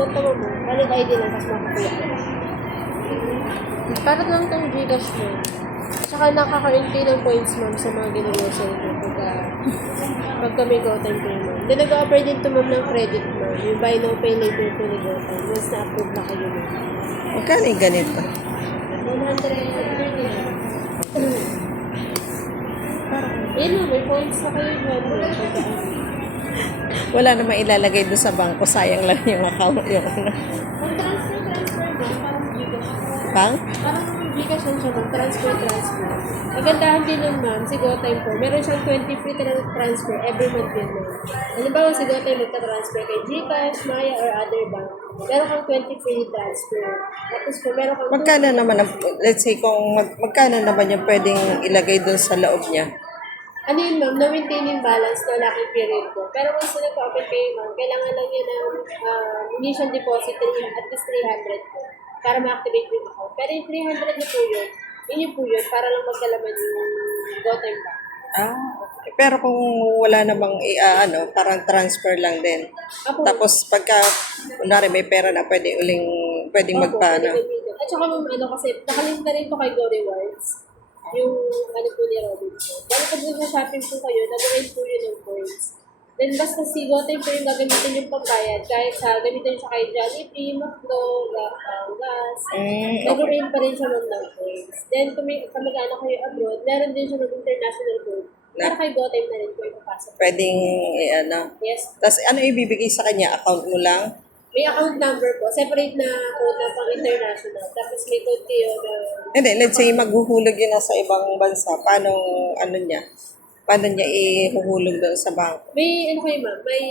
punta mo mo, valid ID lang, tapos makakuha ka. Para lang itong Gcash mo. Saka nakaka-earn kayo ng points, ma'am, sa mga ginegosyo nito pagka may GoTime pay, ma'am. Then nag-offer din ito, ma'am, ng credit, ma'am. Yung buy now, pay later po ni GoTime. Once na-approve na kayo, ma'am. Magkano yung ganito? 130 na. Yun, ma'am, may points na kayo, ma'am. Wala namang ilalagay doon sa bangko. Sayang lang yung account. Yung ano. Ang transfer, ma'am, parang Gcash. Pang? Parang Gcash lang siya, ma'am. Transfer. Magandahan din nun, ma'am, si GoTime po. Meron siyang 20 free transfer every month din, ma'am. Halimbawa, si GoTime magka-transfer kay Gcash, Maya, or other bank. Meron kang 20 free transfer. Tapos po, meron kang... Magkano naman, let's say kung magkano naman yung pwedeng ilagay doon sa loob niya? Ano yun, ma'am? Na-maintain yung balance na laki period po. Pero once na nag-open kayo, ma'am, kailangan lang yan ng initial deposit ng at least 300 po para ma-activate yung account. Pero yung 300 na po yun po yun, para lang magkalaman yung GoTime bank. Okay. Pero kung wala namang parang transfer lang din. Ako, Tapos pagka kunwari may pera na pwedeng magpaano. At saka ma'am, kasi nakalink na rin po kay Go Rewards. Yung po ni Robinson. Dahil pag nag-shopping po kayo, nag-earn po yun ng points. Then basta si GoTime po yung gagamitin yung pambayad. Kahit gamitin siya kay Jollibee, McDo, gas. Nag-earn pa rin siya ng points. Then kung may kamag-anak kayo abroad, meron din siya ng international code. Para kay GoTime na rin po ipapasok. Pwedeng Yes. Tapos ano ibibigay sa kanya? Account mo lang? May account number po. Separate na code na pang international. Tapos may code kayo na... Hindi, let's say maghuhulog yun na sa ibang bansa. Paano niya ihuhulog doon sa bangko? May kayo ma'am, may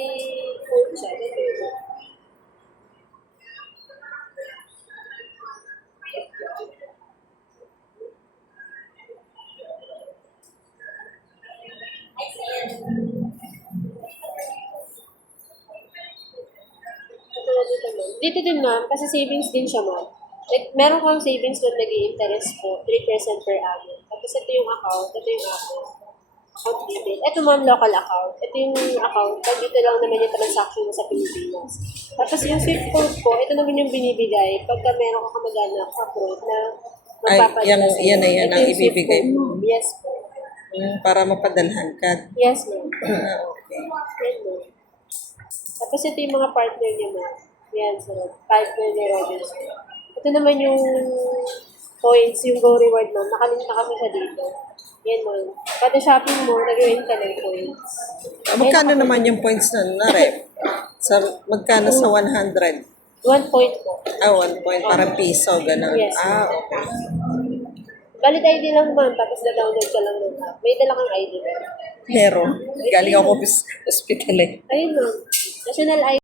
code siya. Ito yun. Dito din ma'am, kasi savings din siya ma'am. Like, meron kang savings na nag-i-interest po, 3% per annum. Tapos ito yung account, account detail. Ito ma'am, local account. Ito yung account, pag dito lang naman yung transaction mo sa Pilipinas. Tapos yung SWIFT code po, ito naman yung binibigay pagka meron ka kamag-anak abroad na magpapadala sa'yo. Yan ang Ito yung SWIFT ibibigay code. mo. Yes po. Para mapadalhan ka. Yes ma'am. Okay. Yan ma'am. Tapos ito yung mga partner niya ma'am. Yan, so partner ni Robinson. Ito naman yung points, yung Go Reward ma'am. Nakalink na kami siya dito. Yan ma'am. Kada shopping mo, nag-earn ka ng points. Magkano naman yung points nun? Magkano sa 100? 1 point po. 1 point, parang piso, gano'n. Yes. Okay. Valid ID lang ma'am, tapos na-download ka lang ng app. May dala kang ID ma'am. Pero, galing ako hospital eh. Ayun ma'am. National ID.